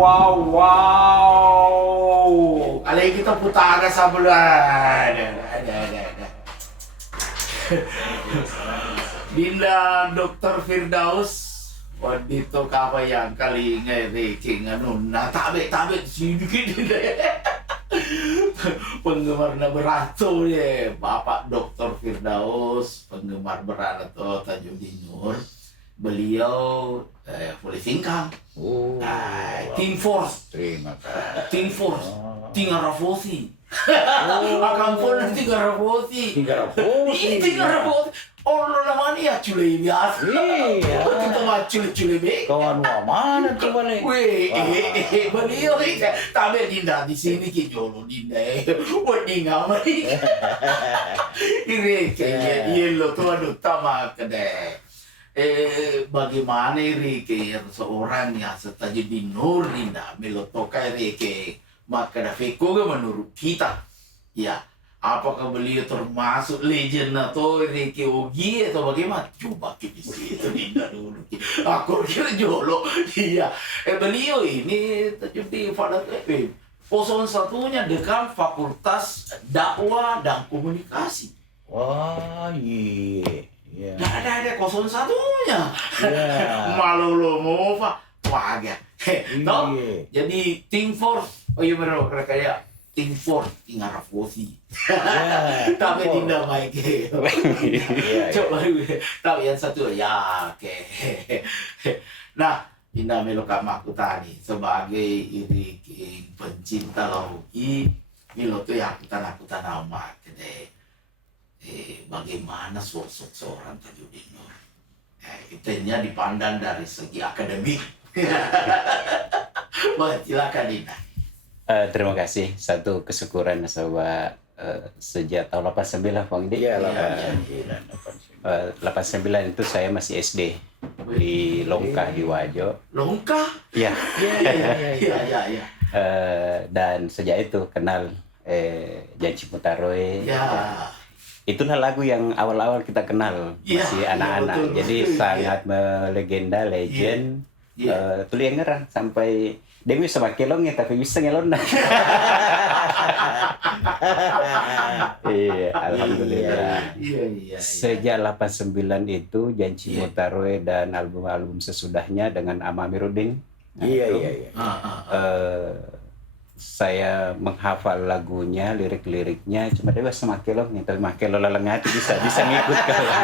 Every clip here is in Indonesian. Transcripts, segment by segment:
wow. Kali kita putar sa bulan. Ada. Dinda Dr. Firdaus, dito kabayang kali ngeriking tabi sini dinda. Penggemar na berato ya, Bapak Dr. Firdaus, penggemar berato Tajudin Nur. Beliau boleh singkang. Team Force. Terima kasih. Team Force. Tinggal Rafosi. Akan pun tinggal Rafosi. Tinggal Rafosi. Tinggal Rafosi. Orang namanya ya culai biasa. Iya. Kita mah culai be. Kawan mana tuh balik? Weh, beliau ini tapi Dinda di sini kijolo Dinda. Wadi ngamari. Ini kayaknya yellow tuh aduh tamak deh. Bagaimana Rike seorang yang Tajudin Nur Dinda melotokai Rike maka dafeko menurut kita ya apakah beliau termasuk legend atau Rike Ogi atau bagaimana coba kita situ Dinda dulu aku kira jolo iya beliau ini Tajudin pada posisi satunya dekan Fakultas Dakwah dan Komunikasi. Wah iya. Nggak ada 01-nya. Yeah. Malu lo mau apa? Wah agak. Toh, Iya. jadi Team Force. Oh iya benar kayak Team Force tinggal Rafosi. Yeah, Tapi Team tidak baik. Iya. Coba tapi yang satu ya oke. Nah, Dinda Meloka Makutani sebagai iri pencinta lauki Milo tuh ya aku nama kedai. Bagaimana sosok seorang Tajudin Nur? Itunya dipandang dari segi akademik. Silakan Dinda. Terima kasih. Satu kesyukuran bahwa sejak tahun 89 Bang Indi. Iya, 89 itu saya masih SD di Longkah di Wajo. Longkah? Iya. Iya. Dan sejak itu kenal Janji Mutaroe. Ya. Itulah lagu yang awal-awal kita kenal masih anak-anak. Betul. Jadi sangat melegenda, legend. Tuli yang ngerang sampai dia bisa pakai kelongnya tapi bisa ngelon. Iya, alhamdulillah. Iya. Sejak 89 itu Janji Mutaroe dan album-album sesudahnya dengan Amamiruddin. Iya. Saya menghafal lagunya, lirik-liriknya, cuma dia bisa makelong nih, tapi makelong lelengati bisa ngikut kalau.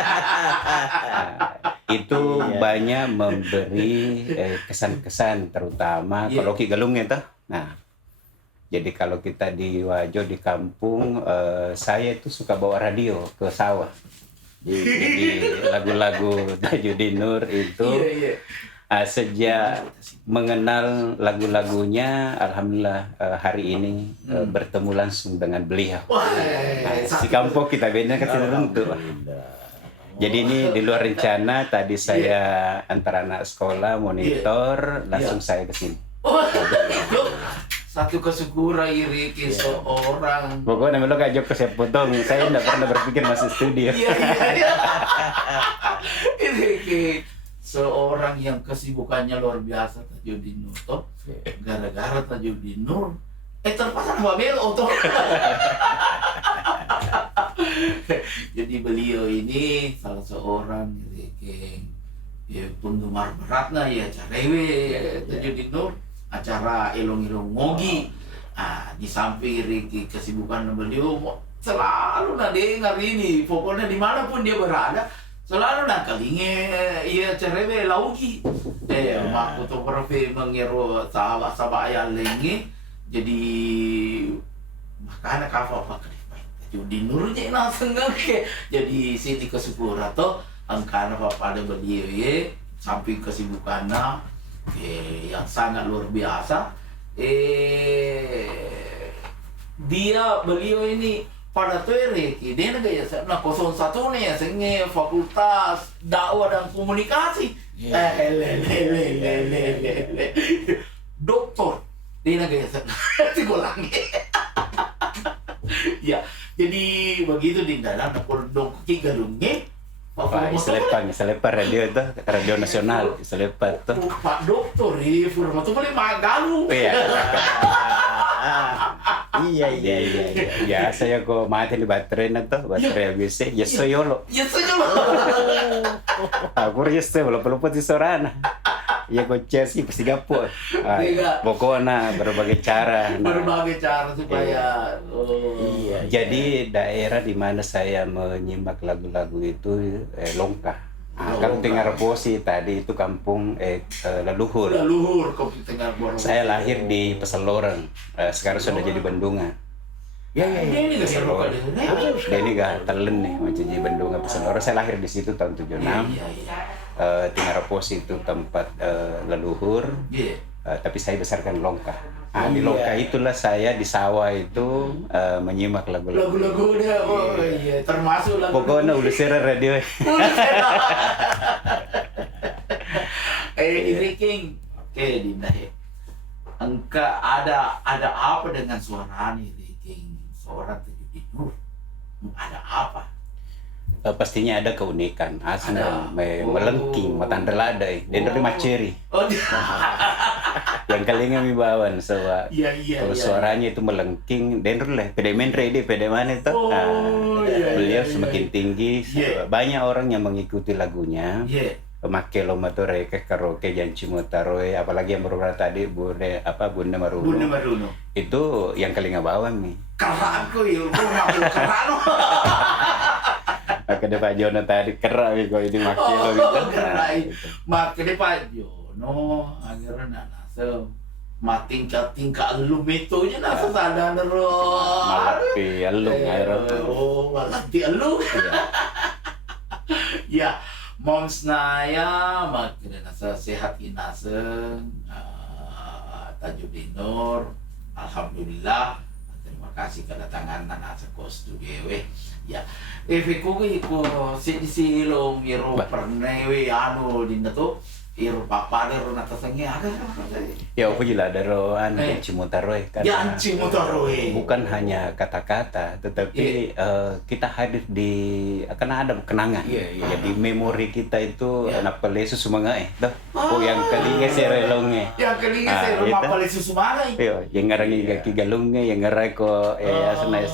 Itu banyak memberi kesan-kesan, terutama kalau Ki Galung ya toh. Nah, jadi kalau kita di Wajo di kampung, saya itu suka bawa radio ke sawah. Jadi lagu-lagu Tajudin Nur itu. Sejak mengenal lagu-lagunya, alhamdulillah hari ini bertemu langsung dengan beliau. Si kampung kita beda kan tentu. Jadi ini di luar rencana. Tadi saya antara anak sekolah monitor, langsung saya ke sini. Itu satu kesyukuran iri seorang. Pokoknya melo kajak ke saya potong. Saya tidak pernah berpikir masuk studio. Iya. Iri seorang yang kesibukannya luar biasa Tajudin Nur toh. Gara-gara Tajudin Nur terpasang Babel toh. Jadi beliau ini salah seorang penggemar beratnya ya carewe Tajudin Nur acara elong-elong ngogi. Di samping kesibukan beliau selalu dengar ini pokoknya dimanapun dia berada selalu kalinge iya cerewe lauki rumah fotografi mengero sahabat ayah lengi jadi makanya kafa apa Tajudin Nurnya langsung ke jadi sini kesyukur atau angkana pada beliau ya samping kesibukannya yang sangat luar biasa beliau ini pada tuere dia negara na 01 nih senge Fakultas Dakwah dan Komunikasi doktor dia negara tigolangi ya jadi begitu di dalam dong Ki Galungnya Wah, Islepa radio itu, radio nasional, Islepa tuh. Pak Dokter, Furma tuh boleh magalu. Iya. Iya. Biasa ya kok mati di baterai na to, baterai habis ya soyolo. Ya saja loh. Aku yes belum di sorana. Ya kok Chelsea pasti gapot. Iya. Pokoknya berbagai cara. Nah, Berbagai cara supaya Iya. jadi daerah di mana saya menyimak lagu-lagu itu Longkah. Kalau dengar Posi tadi itu kampung leluhur. leluhur kau tinggal borong. Saya lahir di Pesalorang, sekarang sudah jadi Bendungan. Ya. Ini nggak seru kali. Dan ini gak telen nih, mau jadi Bendungan Pesalorang. Saya lahir di situ tahun 76. Iya. Tinggal Posi itu tempat leluhur. Iya. Tapi saya besarkan Longkah. Di Iya. Longkah itulah saya di sawah itu menyimak lagu-lagu. Lagu-lagunya, oh iya, termasuk lagu. Pokoknya udah share radio. Ini King, Dinda ya. Engkau ada apa dengan suara ini King? Seorang tidur, ada apa? Pastinya ada keunikan. Asna Ada. melengking, matandelada, dan dari maceri. Oh, Yang kalinya mi bawan soba. iya. Kalau suaranya itu melengking, dan lah pedemen ready, pedemana itu. Oh, iya, Beliau iya, semakin tinggi. Iya. Banyak orang yang mengikuti lagunya. Iya. Make lomatore ke karaoke janji motaroe, apalagi yang berulang tadi Bunda Maruno. Bunda Maruno. Itu yang kalinya bawan nih. Kerang kau ya, kau ngambil kerang. Makanya Pak Jono tadi kerak nih kok ini make lo gitu. Kerai. Makanya Pak Jono akhirnya nak nasem. Mating tingkah lu metonya nasa sadar roh. Malapi alung aero. Oh, malati alung. Ya, moms naya makanya nasa sehat inaseng. Tajudin Nur, alhamdulillah. Terima kasih kedatangan nasa kos studio we. Ya, ko si lo miro pernewe anu dinda to. Iro papadero na tasangnya aga. Ya aku jila ada roan yang cimutaroe kan. Ya cimutaroe. Bukan hanya kata-kata, tetapi kita hadir di karena ada kenangan. Jadi memori kita itu napale susumanga tuh. Oh yang kelinga serelonge. Yang kelinga serelonge napale susumanga. Yo, yang ngarangi gaki galunge, yang ngarai ko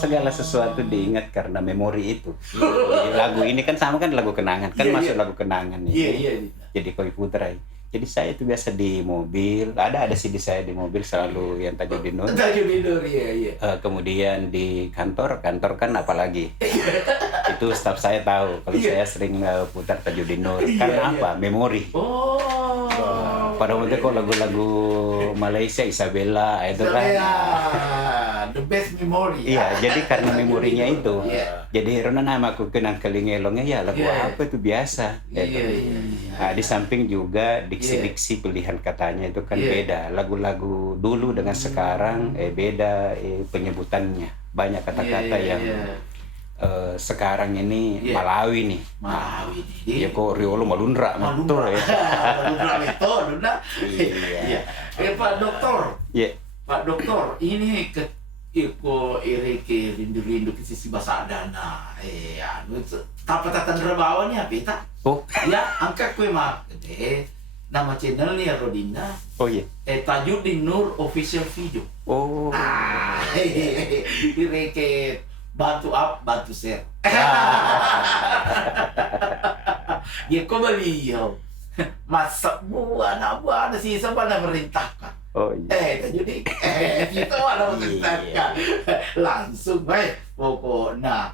segala sesuatu diingat karena memori itu. Jadi, lagu ini kan sama kan lagu kenangan, kan masuk lagu kenangan ini. Iya. Jadi koi putra. Jadi saya itu biasa di mobil, ada CD saya di mobil selalu yang Tajudin Nur. Tajudin Nur, iya. Kemudian di kantor kan apalagi. Itu staf saya tahu kalau saya sering putar Tajudin Nur. Karena apa? Memori. Oh. Pada waktu itu kok lagu-lagu Malaysia, Isabella itu kan. The best memory. Iya, jadi karena memorinya itu. Jadi Rona nama aku kenang kelingelongnya ya lagu apa itu biasa. Nah, di samping juga diksi-diksi pilihan katanya itu kan beda. Lagu-lagu dulu dengan sekarang beda penyebutannya. Banyak kata-kata yang sekarang ini Malawi nih. Malawi nih. Ya kok Riolo Malundra Malundra. Malundra itu, Luna. Iya. Pak Dokter. Iya. Pak Dokter, ini Iko ireke rindu-rindu ke sisi Basadana. Tapatan rebawannya pita. Oh. Ya, angka kue mak gede. Nama channelnya Rodina. Oh iya. Tajudin Nur official video. Oh. Ireke bantu up, bantu share. Ya kau beliau. Masak buah, ada sisa mana merintahkan. Oh iya. Jadi kita ada menceritakan langsung baik pokoknya.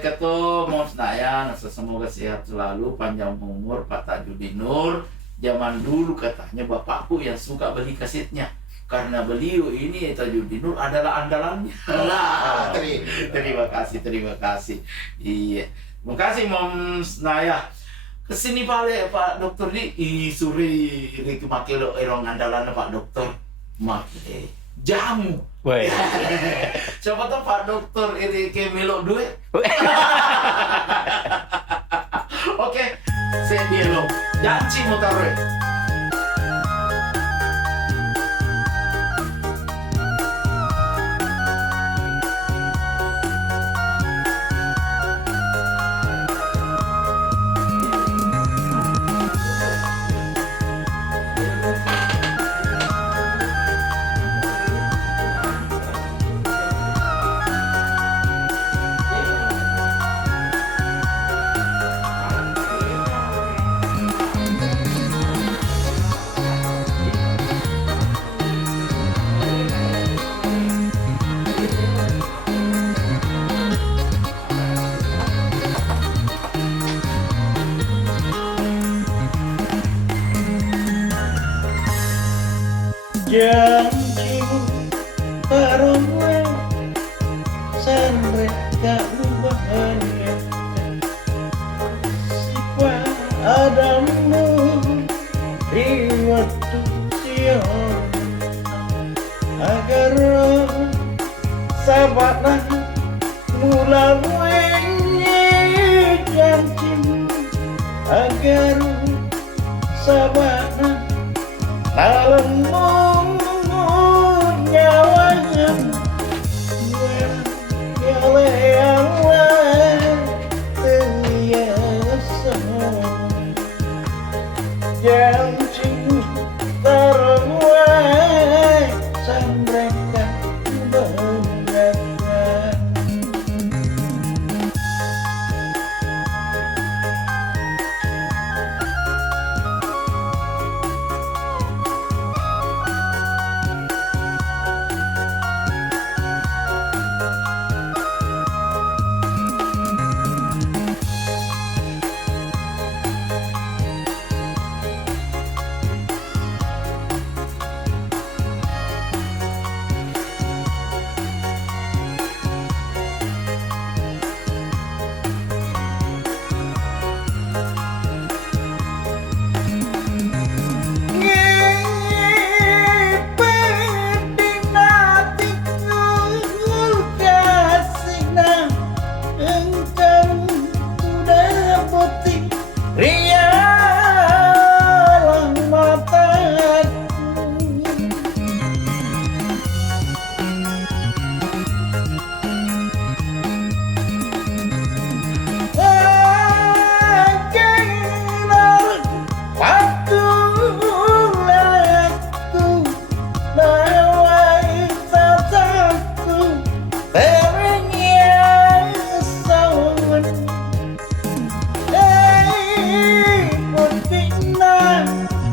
Ketua Moms Naya, semoga sehat selalu, panjang umur Pak Tajudin Nur. Zaman dulu katanya bapakku yang suka beli kasetnya. Karena beliau ini Tajudin Nur adalah andalannya. Nah, terima kasih. Iya. Terima kasih Moms Naya. Kesini pale Pak Dokter di suri riki make lo erong andalan Pak Dokter make jamu. Woi. Siapa tahu Pak Dokter ini ke melo duit. Oke, saya melo. Janji mau taruh. janjimu karomwe sandre gak bahagia sipa adamu di waktu siang agar sahabatlah mula janjimu agar sahabatlah dalam nyawanya terbiasa janjimu terbuai sampai banggakan.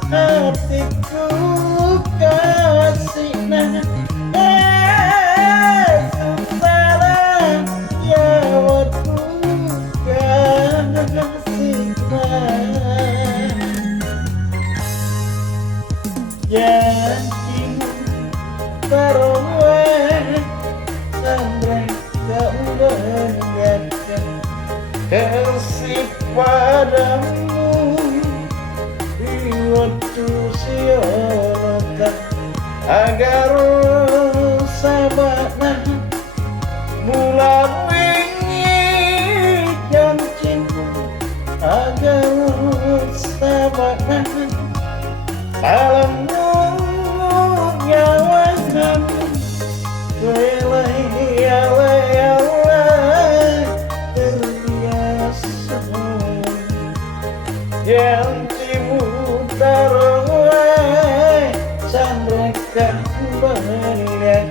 Hatiku kasihna susah ya waktu kasihna janjimu taruhan sampai kau banggakan kasih padamu waktu siapa agar sahabatnya mulai janjimu agar sahabatnya dalam nyawamu terbiasa janjimu taruhan sampai banggakan.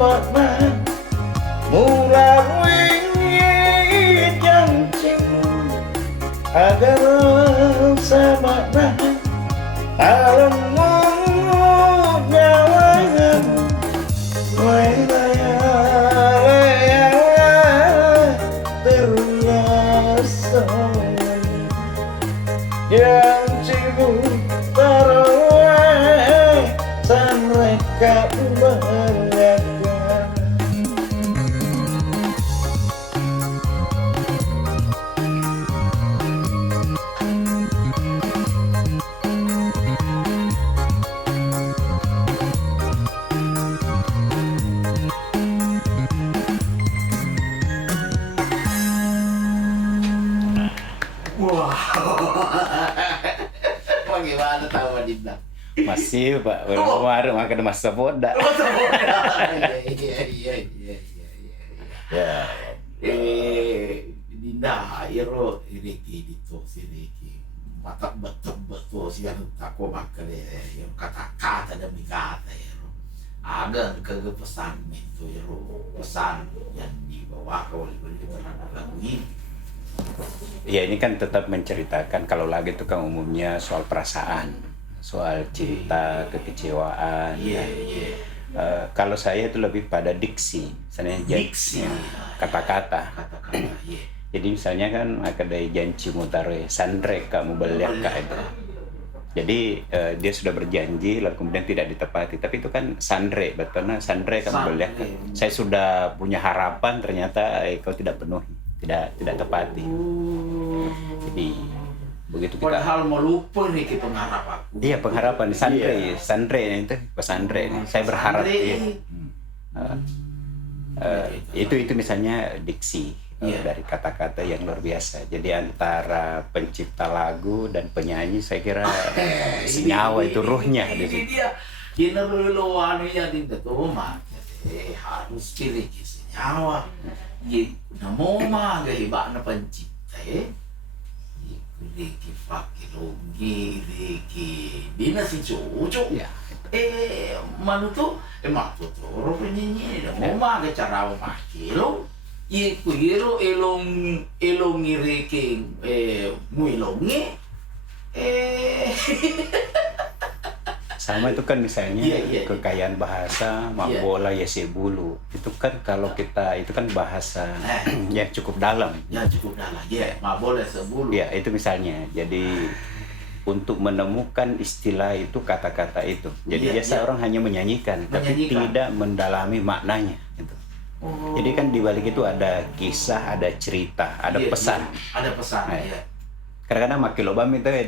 semakna melalui janjimu agar semakna alammu nyawamu terbiasa janjimu teruai sampai kau bahagiakan. Wah. Bagaimana tahu Dinda? Masih Pak, kemarin makan masa boda. Iya. Ya, Dinda, iro iriki dito siriki. Mata betul sih yang tako makan yang kata-kata demi kata iro. Ada kagak pesan itu iro pesan yang dibawa oleh lagu ini. Ya ini kan tetap menceritakan kalau lagu itu kan umumnya soal perasaan, soal cinta, kekecewaan. Iya. Kalau saya itu lebih pada diksi, misalnya Diksi. kata-kata. Kata-kata, iya. Jadi misalnya kan ada janji mutare sandre kamu beliak itu. Jadi dia sudah berjanji lalu kemudian tidak ditepati, tapi itu kan sandre, betulnya sandre kamu beliak. Saya sudah punya harapan ternyata kau tidak penuhi, tidak tepati. Jadi begitu kita. Padahal mau lupa nih kita mengharap aku. Iya pengharapan sandre itu pesandre ini. Saya berharap Sandre. itu misalnya diksi dari kata-kata yang luar biasa. Jadi antara pencipta lagu dan penyanyi saya kira senyawa itu ruhnya di Ini situ. dia. Kina lo anu ya Dinda tuh mah. Harus pilih senyawa. Ye namo mah gahibana pencipta Riki fakilongi Riki Dina si cucu Ya. Manu tuh matuturo penyanyi namo mah cara makilo Iku hiro elongi Riki muilongi Sama itu kan misalnya Iya. kekayaan bahasa Mabola Yesebulu itu kan kalau kita itu kan bahasa yang cukup dalam. ya cukup dalam mah boleh sebulu Ya itu misalnya jadi untuk menemukan istilah itu kata-kata itu. Jadi biasa orang hanya menyanyikan tapi tidak mendalami maknanya gitu. Jadi kan di balik itu ada kisah, ada cerita, ada pesan. Ada pesan Kadang-kadang makilobam itu ya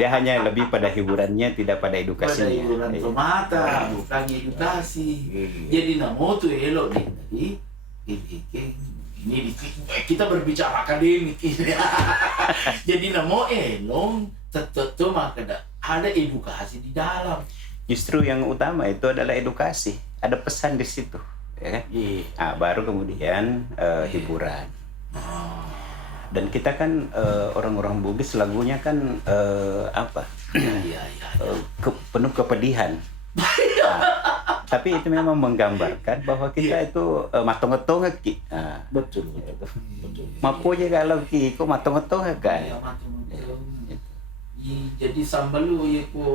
dia hanya lebih pada hiburannya, tidak pada edukasinya. Pada hiburan semata, bukan edukasi. Jadi namo tuh elok ini kita berbicara akademik. Jadi namo elok tetap maka ada edukasi di dalam. Justru yang utama itu adalah edukasi, ada pesan di situ, ya kan? Nah, baru kemudian hiburan. Dan kita kan orang-orang Bugis lagunya kan penuh kepedihan. Tapi itu memang menggambarkan bahwa kita itu matong-matong ki. Betul. Mapo je kalau ki ko matong-matong kan. Jadi sambalu ya ko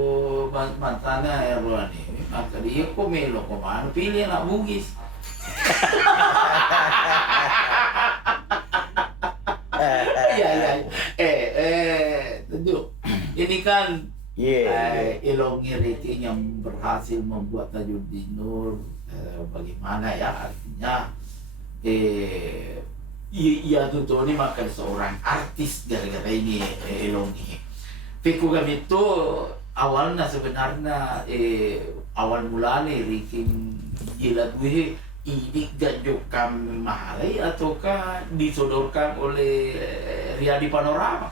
matana ya Roni. Maka dia ko melo ko mana pilih anak Bugis. Tentu. Ini kan Elongi Riki yang berhasil membuat Tajudin Nur bagaimana ya artinya ia tuh ini makan seorang artis gara-gara ini Elongi. Fiku kami itu awalnya sebenarnya awal mulanya Riki gila gue ini gajokan mahalai ataukah disodorkan oleh Riyadi Panorama?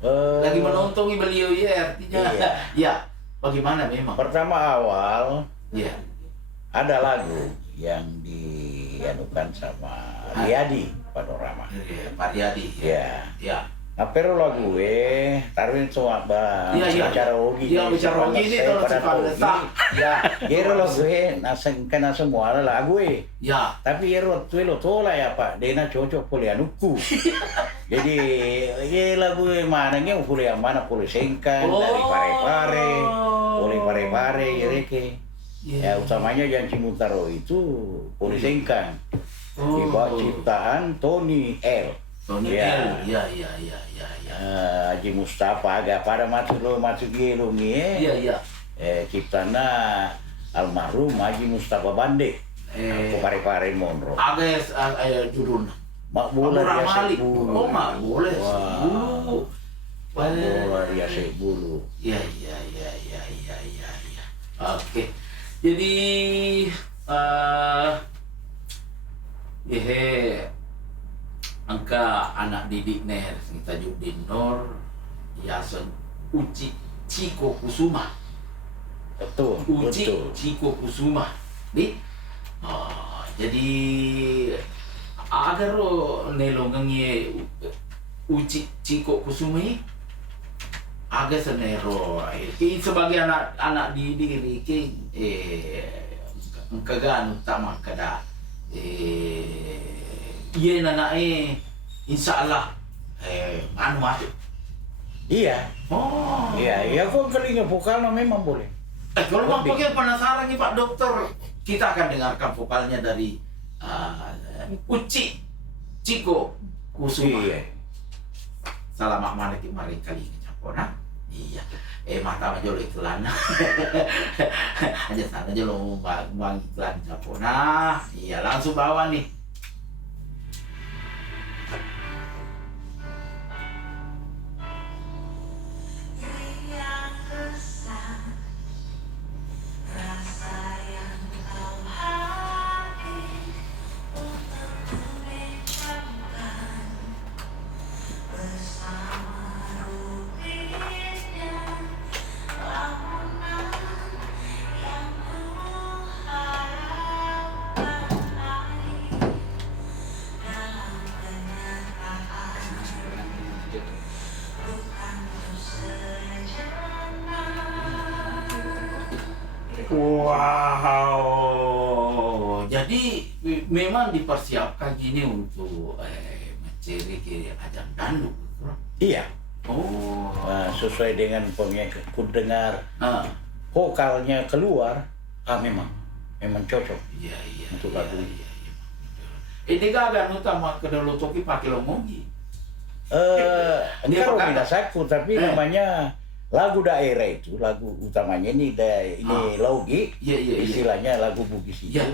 Lagi menonton beliau ya artinya ya bagaimana memang Pertama awal ya ada lagu yang dianukan sama Riyadi Panorama. Pak Riyadi Ya. ya Nah, pero lagu taruhin semua Iya. acara ogi. Iya, bicara ogi ini kalau suka letak. Ya. Gero lagu kena semua lagu Ya. Tapi ero lo tola ya Pak, dena cocok pole anuku. Jadi lagu mana nge pole yang mana pole sengkan dari pare-pare, pole pare-pare reke. Ya utamanya yang Cimutaro itu pole sengkan. Dibawa ciptaan Tony L. Tony L. Ya. Haji Mustafa agak pada masuk gelo nih. Iya. Ciptana almarhum Haji Mustafa Bande. Aku pare-pare Monro. Agak judul. Makbula dia Malik. sebulu. Oh, makbula sebulu. Makbula dia sebulu. Iya. Oke. Jadi angka anak didik ner kita Judin Nur Yason Uci Ciko Kusuma. Betul. Ciko Kusuma. Jadi agar nelongangi Uci Ciko Kusuma ini agak senero. Sebagai anak didik kagan utama kada iya nana insya Allah anu masuk. Iya. Oh. Iya, kok kelinga vokalnya memang boleh. Kalau Bang Pokil penasaran nih Pak Dokter, kita akan dengarkan vokalnya dari Uci Ciko Kusuma. Iya. Salamak mana mari kali ini capona. Iya. Mata aja lo iklan. Aja sana aja lo bang iklan capona. Iya, langsung bawa nih. Wow, jadi memang dipersiapkan gini untuk mencari ke ajang dandut. Iya. Oh. Sesuai dengan pendengar vokalnya keluar, memang cocok. Iya. Untuk lagu ini. Ini kan utama kedua toki pakai lomongi. Enggak Romina Saku, tapi namanya lagu daerah itu, lagu utamanya ini logi, istilahnya lagu Bugis itu. Iya.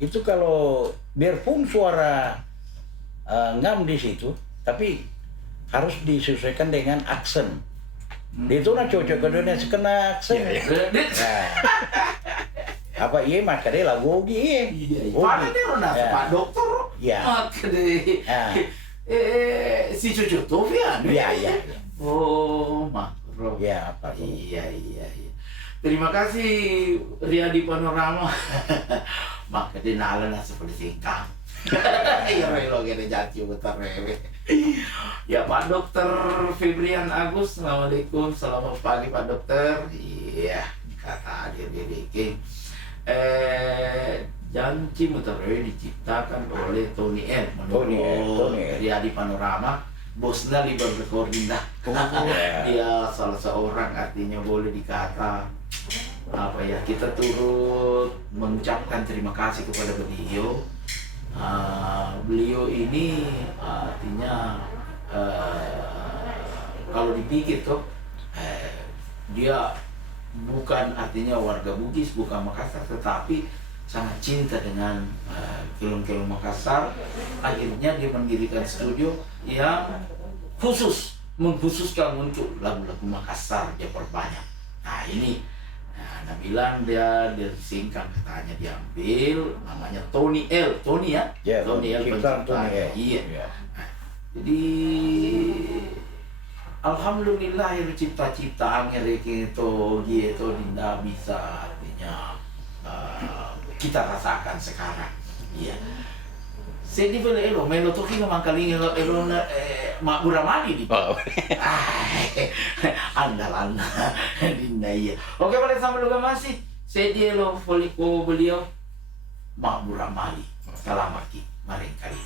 Itu kalau biarpun suara ngam di situ, tapi harus disesuaikan dengan aksen. Itu nah cocok kedua sekena aksen. Apa iya makanya lagu Ogi iya. Mana dia rona Pak Dokter? Iya. Makanya si Cucu Tofian. Iya. Oh, makro. Ya, apa? Iya. Terima kasih Riyadi Panorama. Maka dinalan seperti singkang. Iya, lo gede jati putar rewe. Ya Pak Dokter Febrian Agus, Assalamualaikum, selamat pagi Pak Dokter. Iya, kata hadir di Janji Muterewe diciptakan oleh Tony L. Menurut Riyadi Panorama, bosnya Liban Recording dah. Dia salah seorang, artinya boleh dikata kita turut mengucapkan terima kasih kepada beliau. Beliau ini artinya kalau dipikir tuh dia bukan artinya warga Bugis, bukan Makassar, tetapi sangat cinta dengan film-film Makassar. Akhirnya dia mendirikan studio yang mengkhususkan untuk lagu-lagu Makassar, dia perbanyak. Nah ini, nah bilang dia singkang katanya diambil, namanya Tony L. Tony ya? Yeah, Tony L pencipta. Iya. Nah, jadi alhamdulillah yang cipta-cipta ngereke itu gitu tidak bisa artinya kita rasakan sekarang. Iya. Saya di elo melo toki memang kali elo Mak Buramani nih. Oh. Andalan Dinda iya. Oke, pada sampai lupa masih. Saya dia lo foliko beliau Mak Buramani. Selamat ki, mari kali.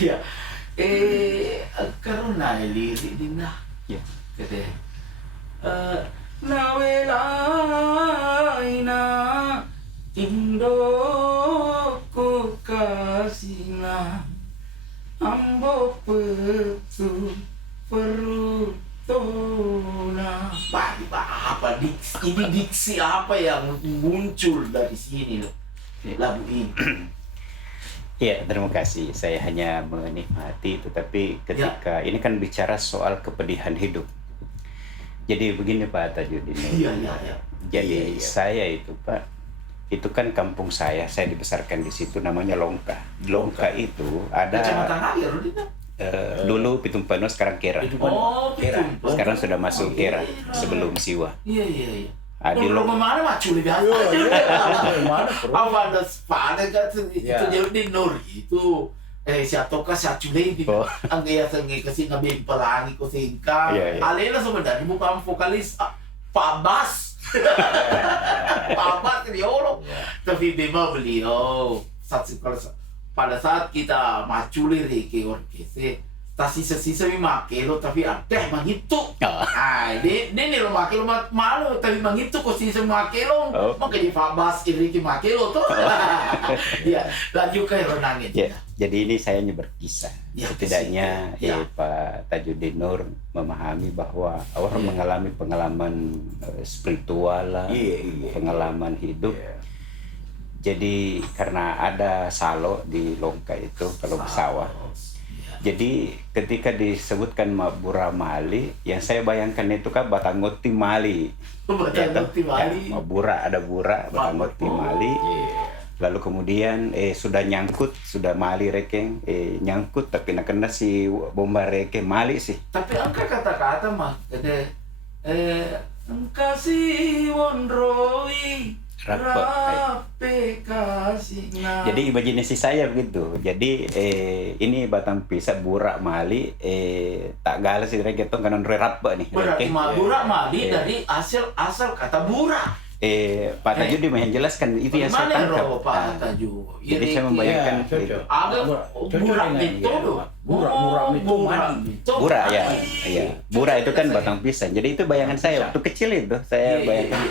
Ya. Karena lirik din na. Ya. Kade. Nawelay na indo ko kasina ambo petu perutona. Apa diksi apa yang muncul dari sini loh lagu ini? Iya, terima kasih. Saya hanya menikmati, tetapi ketika ini kan bicara soal kepedihan hidup. Jadi begini Pak Tajudin. Iya. Jadi saya itu Pak, itu kan kampung saya dibesarkan di situ namanya Longka. Longka itu ada Kecamatan Air, dulu Pitung Peno, sekarang Kera. Kera. Sekarang sudah masuk Kera sebelum Siwa. Iya. Di Rumah mana macul biasa. Apa ada sepada kan itu jadi Nur itu siatoka siacule di ang iya sangi kasi ngabi pelangi ko singka. Alena sebenarnya bukan vokalis Pak Abbas. Pak Abbas Riolo. Tapi memang beliau pada saat kita maculi Riki orkese sisa-sisa makelo tapi ada mangito. Ini lo makelo malu tapi mangito ko sisa makelo. Makanya Fabas Enrique makelo tuh. Ya, lanjut ke renangin. Ya, jadi ini saya hanya berkisah. Ya, setidaknya Pak Tajudin Nur memahami bahwa orang mengalami pengalaman spiritual lah, pengalaman hidup. Jadi karena ada salo di Longka itu kalau sawah. Jadi ketika disebutkan Mabura Mali, yang saya bayangkan itu kan Batangoti Mali. Batangoti Mali. Mabura, ada Bura, Batangoti Mali. Lalu kemudian sudah nyangkut, sudah Mali rekeng, nyangkut tapi nak kena si bomba rekeng Mali sih. Tapi angka kata-kata mah kasih wonroi. Rape kasihna. Jadi imajinasi saya begitu. Jadi ini Batang Pisah Burak Mali tak galas sih rekeng itu kanan rapa nih. Berarti Burak Mali dari asal kata Burak. Pak Tajudin menjelaskan itu yang saya tangkap. Pak Tajudin. Jadi saya membayangkan itu. Ada Burak itu. Burak ya. Burak itu kan Batang Pisang. Jadi itu bayangan saya waktu kecil itu. Saya bayangkan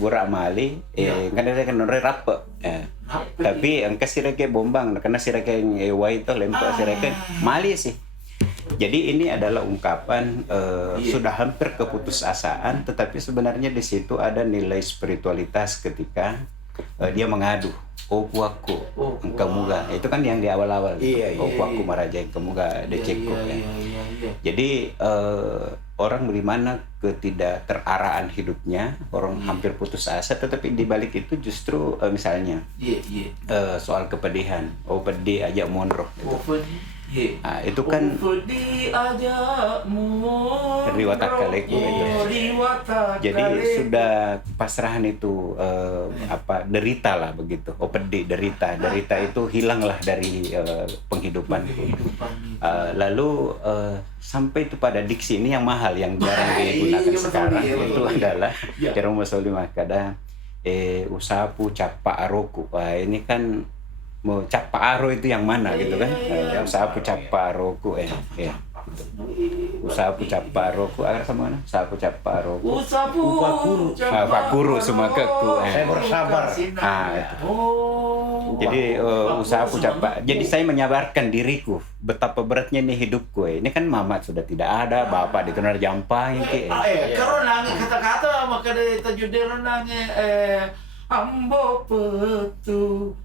Burak Mali, kan ada kan rapa. Tapi angka sirake bombang, karena sirake wai itu lempar sirake Mali sih. Jadi ini adalah ungkapan sudah hampir keputusasaan, tetapi sebenarnya di situ ada nilai spiritualitas ketika dia mengadu. Opu aku, engkau muga. Itu kan yang di awal-awal. Opu aku maraja engkau muga decekuk. Jadi orang bagaimana ketidakteraraan hidupnya, orang hampir putus asa, tetapi di balik itu justru misalnya soal kepedihan. Oh pedih aja mondrok. Nah, itu kan riwatak kaleku itu. Jadi sudah pasrahan itu derita lah begitu. Oh pedih, derita itu hilanglah dari penghidupan. Lalu sampai itu pada diksi ini yang mahal yang jarang digunakan sekarang itu adalah cara masoli makada usapu capa aroku. Wah ini kan mau capa aro itu yang mana gitu kan? Usapu capa aroku usapu capa aroku agar sama mana? Usapu capa aroku. Fakuru sumakaku. Saya bersabar. Itu. Jadi usapu capa. Jadi saya menyabarkan diriku betapa beratnya nih hidupku. Ini kan mamat sudah tidak ada, bapak ditunar jampang Karena kata-kata maka Tajudin nangis ambo petu